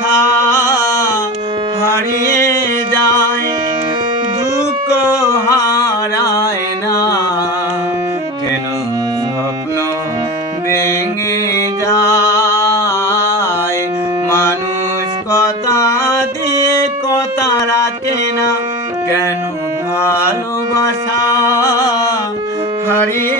আশা হারিয়ে যায় না। কেন স্বপ্ন মানুষ কেন ভালোবাসা হারিয়ে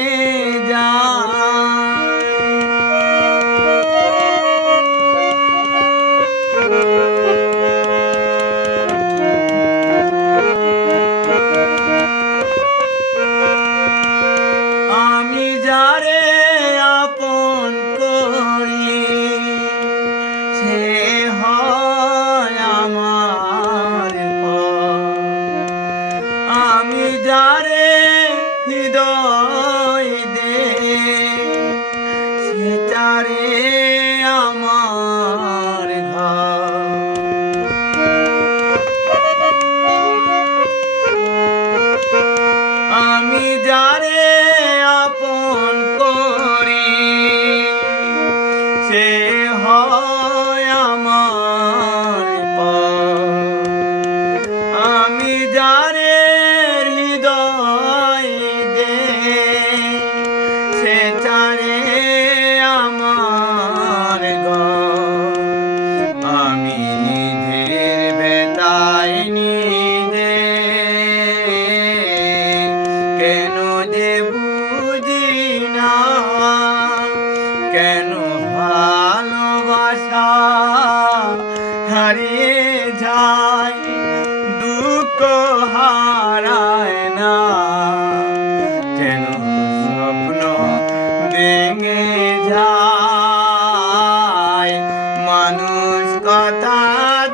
কথা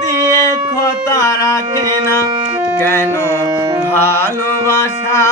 দিয়ে খোতা রাখে না কেন ভালোবাসা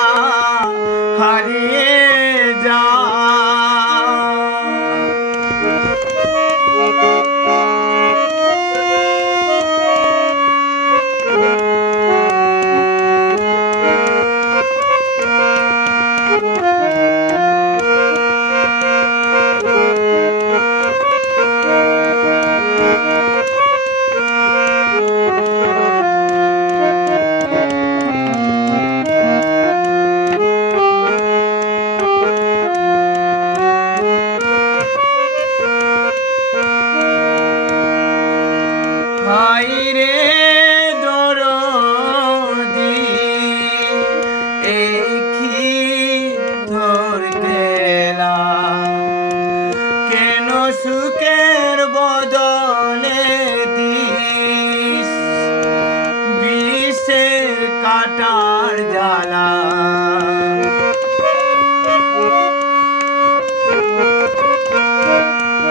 কাটার জ্বালা।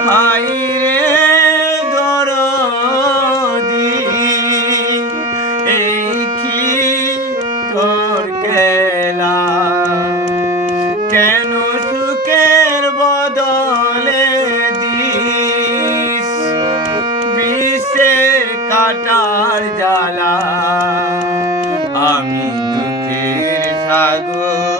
হাই দরদি এই কি তোর কে গো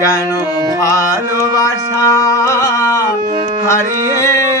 যেন ভালোবাসা হারিয়ে